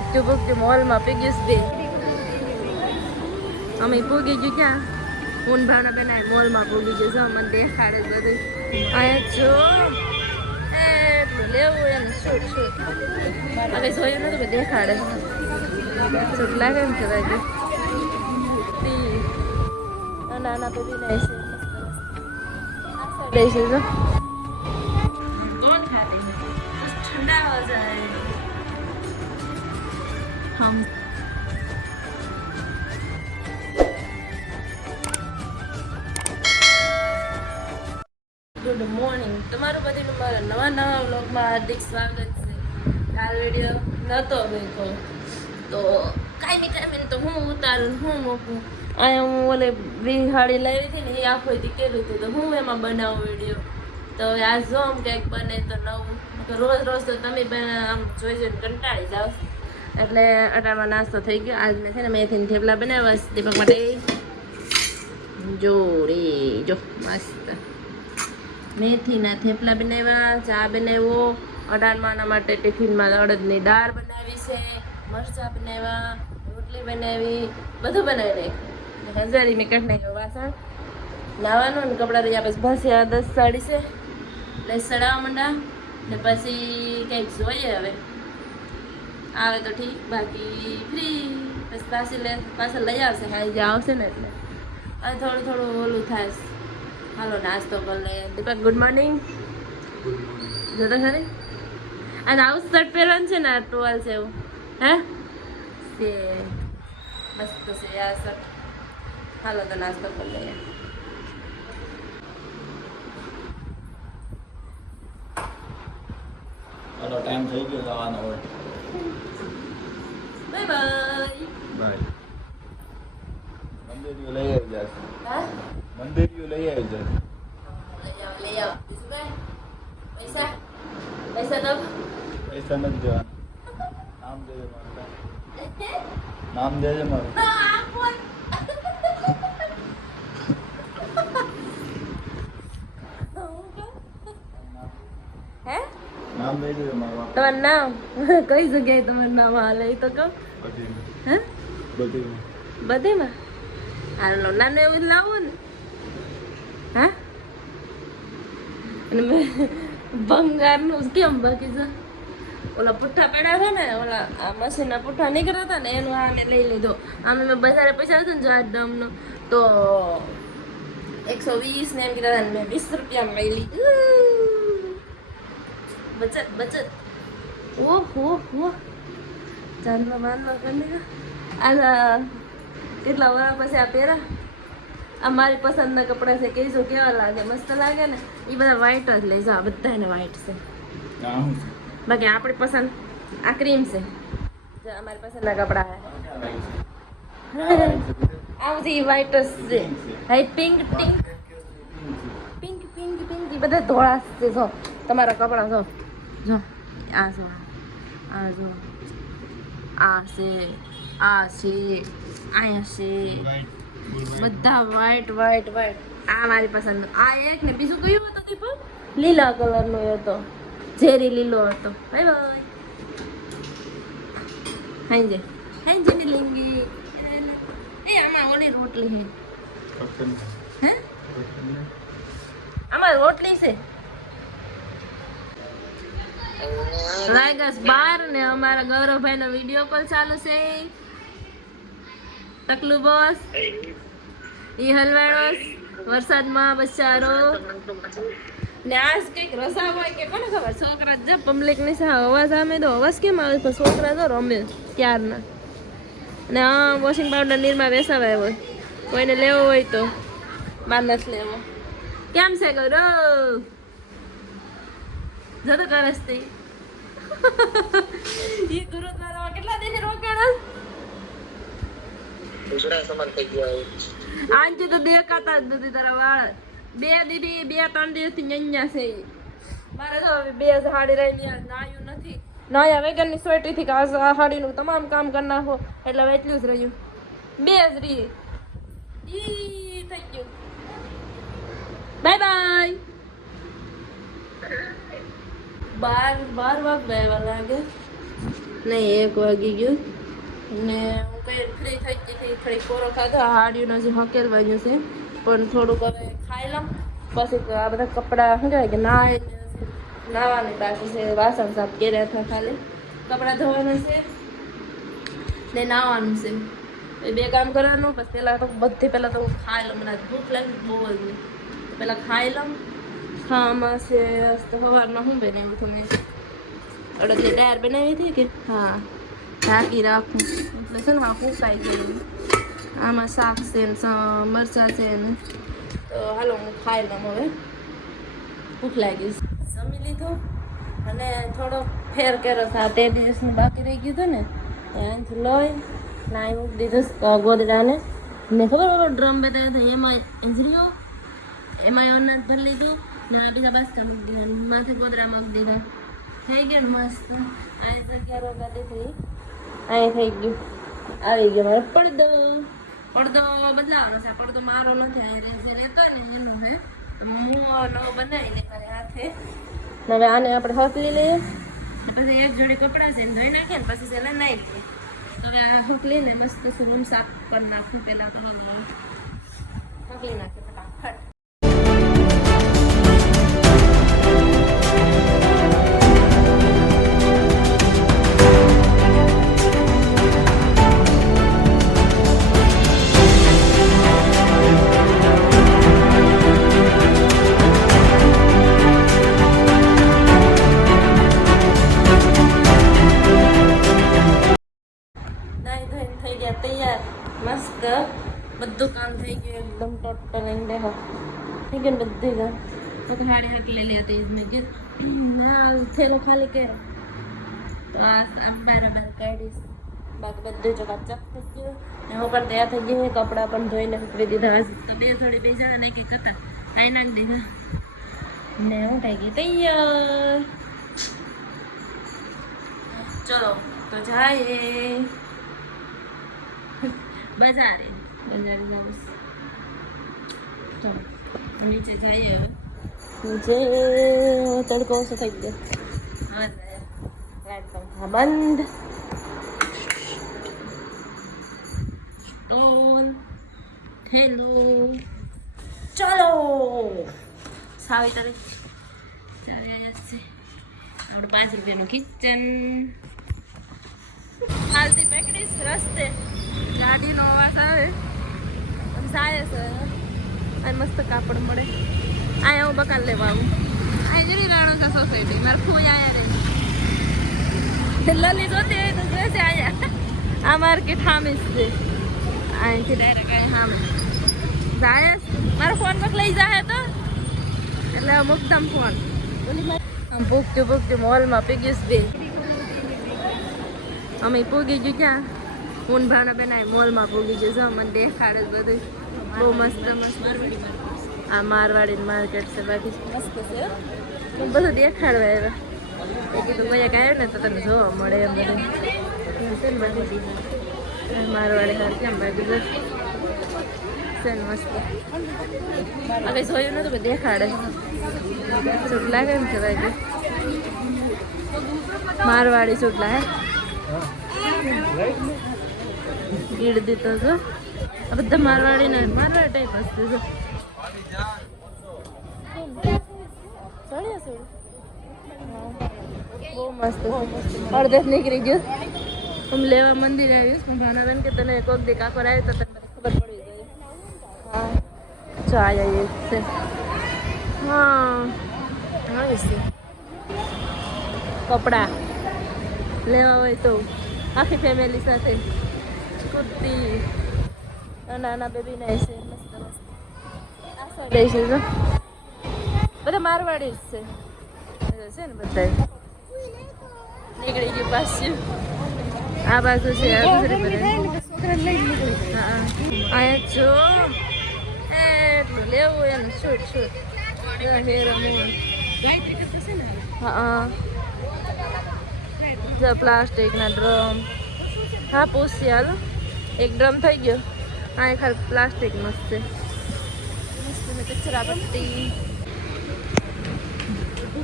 ભૂગતું મોલમાં પીગીસ બે અમે પૂગી ગયું ક્યાં ઊન ભાણા બનાવી મોલમાં પૂગી ગયું છો મને દેખાડે બધું અહીંયા જો એટલું લેવું એને શૂટ હવે જોયું નથી કે દેખાડે શૂટ લાગે ને કદાચ નાના તો બી નહીં છે દેશે જો ठंडा हो जाए हम ગુડ મોર્નિંગ તમારું બધીનું મારા નવા વ્લોગમાં હાર્દિક સ્વાગત છે કાલ વિડીયો નહોતો મેકો તો કાંઈ તો હું ઉતારું હું મૂકું અહીંયા હું ઓલે વિહાળી લાવી હતી ને એ આખો હતી કેવી હતી તો હું એમાં બનાવું વિડીયો તો આજ જો આમ કંઈક બને તો નવું રોજ તો તમે આમ જોઈ જોઈને કંટાળી જાઓ એટલે અટાણમાં નાસ્તો થઈ ગયો આજ મેં છે ને મેથીને થેપલા બનાવ્યા દીપક માટે જોડી જો મસ્ત મેથીના થેપલા બનાવ્યા ચા બનાવ્યો અટાણમાં આના માટે ટિફિનમાં અડદની દાળ બનાવી છે મરચાં બનાવ્યા રોટલી બનાવી બધું બનાવી નાખ્યું હજારી મેં કાઢી નાખ્યો વાસણ નાવાનું ને કપડાં રહ્યા પછી ભાસ્યા 10 સાડી છે એટલે સડાવવા માંડા ને પછી કંઈક જોઈએ હવે આવે તો ઠીક બાકી ફ્રી પછી પાછળ લઈ આવશે હાઈ જે આવશે ને એટલે અને થોડું ઓલું થાય હાલો નાસ્તો કરી લે દીપક ગુડ મોર્નિંગ જોતો ખરી અને આવું શર્ટ પહેરવાનું છે ને ટોવાલ છે એવું હે છે મસ્ત છે આ શર્ટ હાલો તો નાસ્તો કરી લઈએ હાલો ટાઈમ થઈ ગયો જવાનો હોય બાય બાય બાય મંદિરિયો લઈ આવી જશે હા મંદિરિયો લઈ આવી જશે લઈ આવ બીજું કાંઈ પૈસા તો પૈસા નથી દેવાના નામ દેજે મારું હે નામ દેજે મારું તમારું નામ કઈ જગ્યાએ તમારું નામ હાલે એ તો કહો હે બધીમાં હાલો નાનું એવું જ લાવું ને હા અને મેં ભંગારનું કેમ બાકી છે ઓલા પુઠ્ઠા પડ્યા હતા ને ઓલા આ મશીનના પુઠ્ઠા નીકળ્યા હતા ને એનું આ મેં લઈ લીધો આમે મેં બજારે પૈસા હતા ને જો આ ડમનો તો 120 ને એમ કીધા હતા ને મેં 20 રૂપિયામાં લઈ લીધું બચત ઓહો ચાંદલો બાંધલો કરી આ કેટલા વાર પછી આ પહેરા આ મારી પસંદના કપડાં છે કહીશું કેવા લાગે મસ્ત લાગે ને એ બધા વ્હાઈટ જ લઈ જાઓ બધાને વ્હાઈટ છે બાકી આપણી પસંદ આ ક્રીમ છે જો અમારી પસંદના કપડાં આમાંથી વ્હાઈટ જ છે હાઈ પિંક એ બધા ધોળા છે જો તમારા કપડાં જો જો આ જો આ છે અહીંયા છે બધા વ્હાઈટ આ મારી પસંદ આ એક ને બીજું કયું હતું દીપક લીલા કલરનો હતો ઝેરી લીલો હતો બાય બાય હાંજે ની લીંગી એ આમાં ઓલી રોટલી હે આમાં રોટલી છે રાયગસ 12 ને અમારા ગૌરવભાઈ નો વિડીયો કોલ ચાલુ છે ટકલુ બોસ ઈ હલવાડોસ વરસાદમાં બચારો ને આજ કંઈક રસા હોય કે કોને ખબર છોકરા જ પબ્લિક ની સા અવાજ આમે તો અવાજ કેમ આવે પણ છોકરા તો રમે ક્યારના ને આ વોશિંગ પાવડર નીરમાં બેસાવાય હોય કોઈને લેવો હોય તો બાર નથી લેવો કેમ છે ગૌરવ જતો કરસ તે ये गुरुद्वारा કેટલા દિન રોકાણા ઉસરા સમાન થઈ ગયા આંટી તો દેખાતા જ નથી તારા વાળ 2 3 દિવસથી નન્યા છે મારે તો 2 સાડી રહી નાયું નથી નાયા વેગનની સોટી થી આ સાડીનું તમામ કામ કરી નાખો એટલે એટલું જ રહ્યું 2 જ રહી ઈ થઈ ગયું બાય બાય 12 વાગ લાગે નહીં 1 વાગી ગયું ને હું કઈ ફ્રી થઈ ગઈ હતી થોડીક કોરો ખાધો હાડીઓનો જે હકેલવાનું છે પણ થોડુંક હવે ખાઈ લઉં પછી તો આ બધા કપડાં શું કહેવાય કે નાવાની બાકી છે વાસણ સાફ કર્યા હતા ખાલી કપડાં ધોવાના છે ને નાવાનું છે એ 2 કામ કરવાનું પછી પહેલાં તો પહેલાં તો હું ખાઈ લઉં મને ભૂખ લાગી બહુ જ પહેલાં ખાઈ લઉં ખાવામાં છે તો સવારમાં શું બનાવ્યું હતું મેં અડદની દાળ બનાવી હતી કે હા ઢાંકી રાખું એટલે છે ને આ ફૂંકાઈ ગયેલું આમાં શાક છે ને મરચાં છે ને તો હાલો હું ખાઈ લઉં હવે ભૂખ લાગી જમી લીધું અને થોડો ફેર કર્યો હતા તે દિવસનું બાકી રહી ગયું હતું ને એનાથી લોહી નાઈ મૂકી દીધું ગોદડાને ને ખબર ડ્રમ બતાવ્યો હતો એમાં ઇન્જરીઓ એમાં અનાજ ભરી લીધું ને આ બીજા બાસકા મૂકી દીધા માથે ગોદડા મૂકી દીધા થઈ ગયું ને મસ્ત અહીં જગ્યા રોકાતી હતી અહીં થઈ ગયું આવી ગયો મારો પડદો બદલાવાનો છે પડદો મારો નથી અહીં રેઝી રહેતો ને એનો હે તો હું નવો બનાવી લે મારે હાથે હવે આને આપણે હકલી લઈએ પછી એક જોડી કપડાં છે ને ધોઈ નાખીએ ને પછી સેલા નાઈ લઈએ હવે આ હકલીને મસ્ત રૂમ સાફ કરી નાખું પહેલાં તો હકલી નાખીએ ફટાફટ તૈયાર મસ્ત બધું કામ થઈ ગયું એકદમ ટોટલ એન્ડ થઈ ગયું ને બધી કામ તો હાડી હાક લઈ લે હતી મેં કીધું હા થેલો ખાલી કે તો આ બરાબર કાઢીશ બાકી બધું ચોકાચક થઈ ગયું ને હું પણ તૈયાર થઈ ગઈ કપડાં પણ ધોઈને મૂકી દીધા હશે તો થોડી બેસા ને કે હતા કાંઈ નાખી દીધા ને હું થઈ ગઈ તૈયાર ચલો તો જાય બજારે જવું ચાલો નીચે જઈએ હવે નીચે તડકો ઓછો થઈ ગયો હા લાઈટ પંખા બંધ સ્ટોલ થેલું ચલો સાવી તારીખ ચાલે આવ્યા છે આપણે 5 રૂપિયાનું કિચન હાલતી પેકડીશ રસ્તે ગાડીનો અવાજ આવે આમ જાય છે અને મસ્ત કાપડ મળે અહીંયા હું બકાલ લેવા આવું અહીં જરી રાણોસા સોસાયટી મારે ફૂઈ આયા રહી લલી જોતી હોય તો જોઈશે અહીંયા આ માર્કેટ હામીસ છે અહીંથી ડાયરેક્ટ અહીંયા હામે જાય મારો ફોન પક લઈ જાય તો એટલે મુકદમ ફોન આમ પૂગતું મોલમાં પીગીશ બે અમે પૂગી ગયું ક્યાં ઊન ભાવના બનાવી મોલમાં પૂગી જશે મને દેખાડે બધું બહુ મસ્ત આ મારવાડી માર્કેટ છે બાકી મસ્ત છે બધું દેખાડવા આવ્યા એ કીધું મજા આવ્યો ને તો તને જોવા મળે એમ બધું છે ને બધી મારવાડી હાર કેમ બાકી બસ છે ને મસ્ત હવે જોયું નતું કે દેખાડે સૂટ લાગે એમ છે બાકી મારવાડી સૂટ લાગે ગીડ દીધો છો આ બધા મારવાડી ટાઈપ વસ્તુ છે બહુ મસ્ત અડધે નીકળી ગયું હું લેવા મંદિર આવીશ હું ભાનાબેન કે તને કોક દી કાકોર આવી તો તને ખબર પડી ગઈ હા ચા આવીએ છે હા છે કપડાં લેવા હોય તો આખી ફેમિલી સાથે કુર્તી નાના બેબી ના છે મસ્ત મસ્ત છે જો બધા મારવાડી જ છે ને બધા નીકળી ગયું પાછું આ બાજુ છે આ દૂસરી હા અહીંયા જો એટલું લેવું એનું શૂટ હા જો પ્લાસ્ટિકના ડ્રમ હા પૂછી હાલો એક ડ્રમ થઈ ગયો હા ખાલી પ્લાસ્ટિક મસ્ત છે મસ્ત કચરા પટ્ટી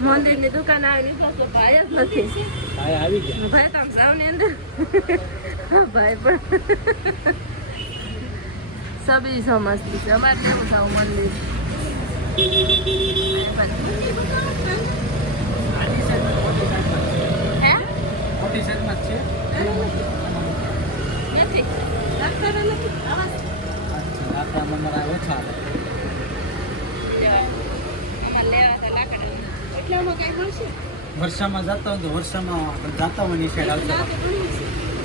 મંદિરની દુકાન આવી તો ભાઈ જ નથી. ભાઈ આવી ગયા. ભાઈ તમે જાવ ને અંદર. ભાઈ પણ સબરી સમજતી છે. અમારે કેવું થાવ મંદિર હે મોટી સાઈઝમાં જ છે. નથી રાખતા નથી આવાજ આપણા મનમાં ઓછા આવે. અમારે લેવા હતા લાકડા એટલામાં કઈ મળશે. વર્ષામાં જતા હોય તો વર્ષામાં જતા હોય ની સાઈડ આવતા.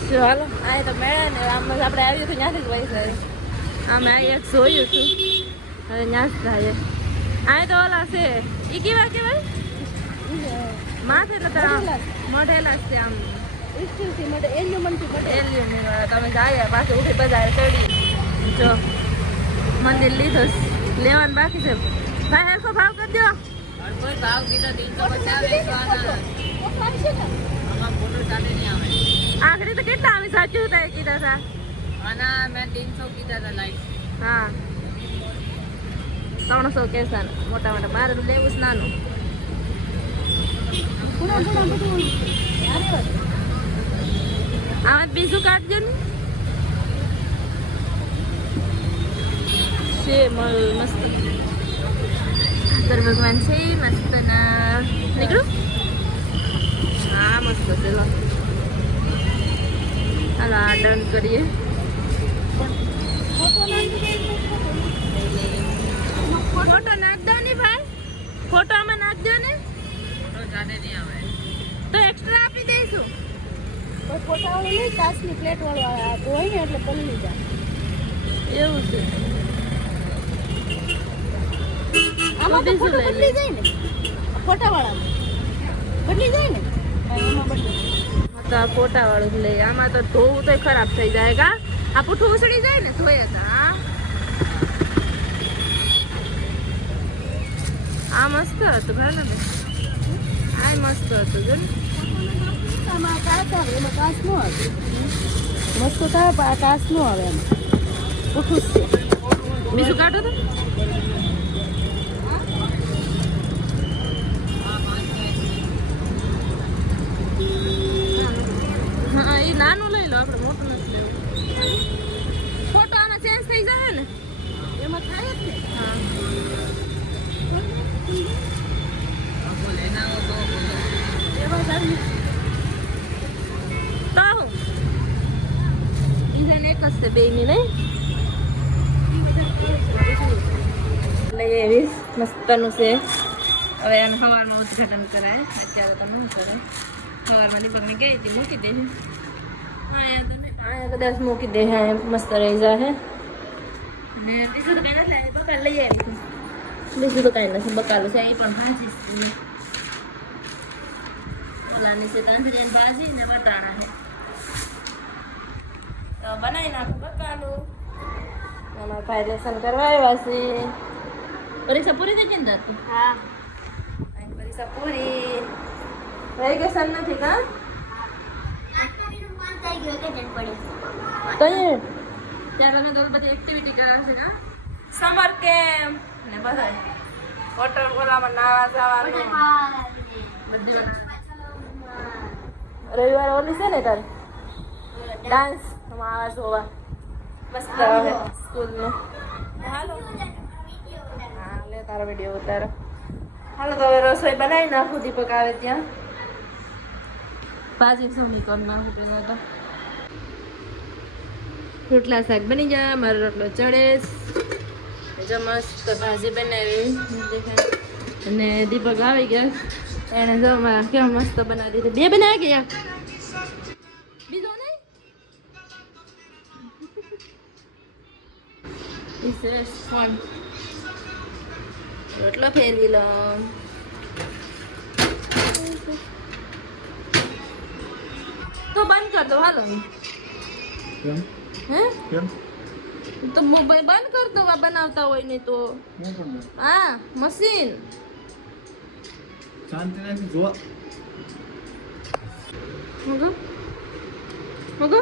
શું હાલો આ તો મેળા ને આમ આપણે આવ્યું તો ત્યાંથી જ પૈસા આમે આ એક જોયું હતું હવે ત્યાં જ થાય આ તો ઓલા છે એ કેવા કેવાય માથે નતર મઢેલા છે આમ એલ્યુમિનિયમ વાળા તમે જાય પાછું ઉઠી બજાર ચડી જો મંદિર લીધો લેવાનું બાકી છે ભાઈ હરખો ભાવ કરજો કોઈ ભાવ કીધો 350 આખરી તો કેટલા અમે સાચું હતા એ કીધા હતા આના મેં 300 કીધા હતા લાઈટ. હા 300 કેસા મોટા મોટા મારે તો લેવું જ નાનું આમાં બીજું કાઢજો ને છે મસ્ત શંકર ભગવાન છે મસ્ત ના નીકળું હા મસ્ત છે લો હાલો આ ડન કરીએ ફોટો નાખ દો ને ભાઈ ફોટો આમાં નાખ દો ને તો જાડે નહીં આવે. તો એક્સ્ટ્રા આપી દઈશું ફોટાવાળું નહીં કાચની પ્લેટ વાળું હોય ને એટલે પલળી જાય. એવું છે આમાં તો બીજું ફોટો લઈ બદલી જાય ને ફોટાવાળામાં બદલી જાય ને એમાં બદલી તો આ ફોટા વાળું જ લઈએ આમાં તો ધોવું તો ખરાબ થઈ જાય કા આ પુઠું ઉસળી જાય ને ધોઈએ તો આ મસ્ત હતું ભાઈ ને આ મસ્ત હતું જો ને આમાં કાચ આવે એમાં કાચ ન આવે મસ્ત થાય પણ આ કાચ ન આવે એમાં ઉઠું જ છે. બીજું કાઢો તો હા એ નાનું લઈ લો આપણે મોટું નથી લેવું ફોટો આમાં ચેન્જ થઈ જાય ને એમાં થાય જ ને હા બોલ એના તો બોલો. એમાં સારું તો ઈજન એક જ છે બેયની નહીં લઈ આવીશ મસ્તનું છે હવે આને સવારમાં ઉદઘાટન કરાય અત્યારે તો નહીં કરે સવારમાં દીપકને ગઈ હતી મૂકી દે અહીંયા કદાચ મૂકી દે હા મસ્ત રહી જાય ને બીજું તો કાંઈ નથી બકાલ લઈ આવી બીજું તો કાંઈ નથી બકાલું છે એ પણ ભાજી છે ઓલાની છે તાંદરિયાની ભાજી ને વટાણા છે તો બનાવી નાખું બકાલું અમારા ભાઈ લેસન કરવા આવ્યા છે પરીક્ષા પૂરી થઈ ગઈ ને તારી? હા પરીક્ષા પૂરી વેકેશન નથી કા તો ત્યાં તમે તો બધી એક્ટિવિટી કરાવશે ને સમર કેમ્પ ને બધા વોટર ઓલામાં નાવા જવાનું બધી રવિવારે ઓલી છે ને તારી ડાન્સ આવા જોવા મસ્ત આવે સ્કૂલનો હાલો હા લે તારો વિડીયો ઉતારો હાલો તો હવે રસોઈ બનાવી નાખું દીપક આવે ત્યાં ભાજી સોની કરી નાખું પેલા તો રોટલા શાક બની જાય મારો રોટલો ચડે જો મસ્ત ભાજી બનાવી દેખાય અને દીપક આવી ગયા એને જો કેવા મસ્ત બનાવી દીધી બે બનાવી ગયા બીજો નહીં વિશેષ ફોન રોટલો ફેરવી લો તો બંધ કર દો હાલો કેમ હે કેમ તો મોબાઈલ બંધ કર દો આ બનાવતા હોય ને તો હું પણ હા મશીન શાંતિ નથી જો મગો મગો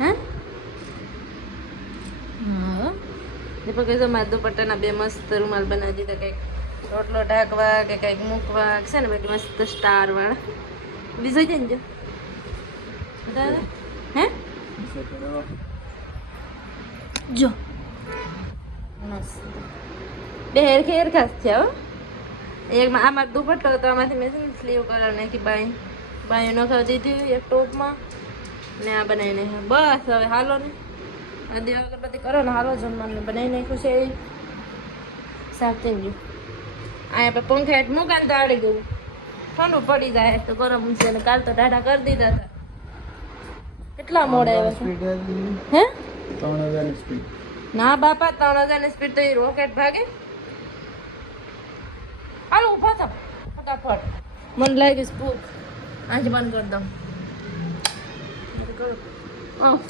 હે હા દીપક તો મારા દુપટ્ટાના બે મસ્ત રૂમાલ બનાવી દીધા કંઈક રોટલો ઢાંકવા કે કંઈક મૂકવા છે ને બધી મસ્ત સ્ટાર વાળા બીજો જઈને જો દાદા હે જો મસ્ત બે હેરખે હેરખાસ છે હો એકમાં આમાં દુપટ્ટો હતો આમાંથી મેં છે ને સ્લીવ કલર નાખી બાયું નખાવી દીધી એક ટોપમાં ને આ બનાવીને બસ હવે હાલો ને આ દીવા અગરબત્તી કરો ને હાલો જમવાનું બનાવી નાખ્યું છે શાક થઈ ગયું આ આપણે પંખા હેઠ મૂકાને તો આવડી ગયું ઠંડુ પડી જાય તો ગરમ છે ને કાલ તો ટાઢા કરી દીધા હતા કેટલા મોડા આવ્યા છે હે 3000 ની સ્પીડ ના બાપા 3000 ની સ્પીડ તો એ રોકેટ ભાગે હાલો ઊભા થાવ ફટાફટ મને લાગી સ્પૂક આંખ બંધ કરી દઉં ઓફ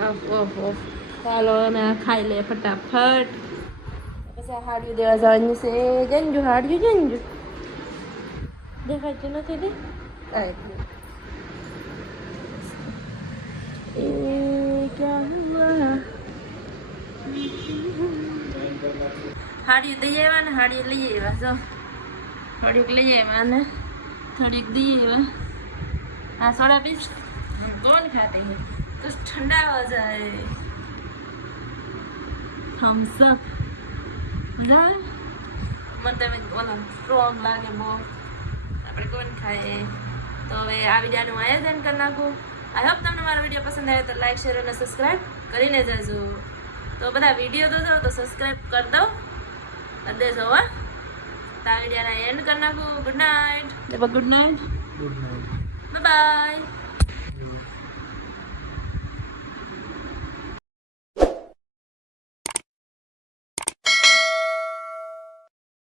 ઓફ ઓફ ઓફ ચાલો અમે આ ખાઈ લઈએ ફટાફટ પછી હાડિયું દેવા જવાની છે જંજુ હાડિયું જંજુ દેખાતું નથી દે એ ક્યાં હુઆ હાડિયું દઈ આવ્યા ને હાડિયું લઈ આવ્યા જો થોડીક લઈ આવ્યા ને થોડીક દઈ આવ્યા हाँ सोडा पीस कौन खाते हैं तो ठंडा हो जाए थम्स अप ला મને ઓલા સ્ટ્રોંગ લાગે બહુ આપણે કોણ ખાઈએ તો હવે આ વિડીયોનું આયોજન કરી નાખું આઈ હોપ તમને મારો વિડીયો પસંદ આવે તો લાઈક શેર અને સબસ્ક્રાઈબ કરીને જજો તો બધા વિડીયો તો જો તો સબસ્ક્રાઈબ કરી દો કરી દેજો હા તો આ વિડીયોને એન્ડ કરી નાખું good night good night good night Bye bye.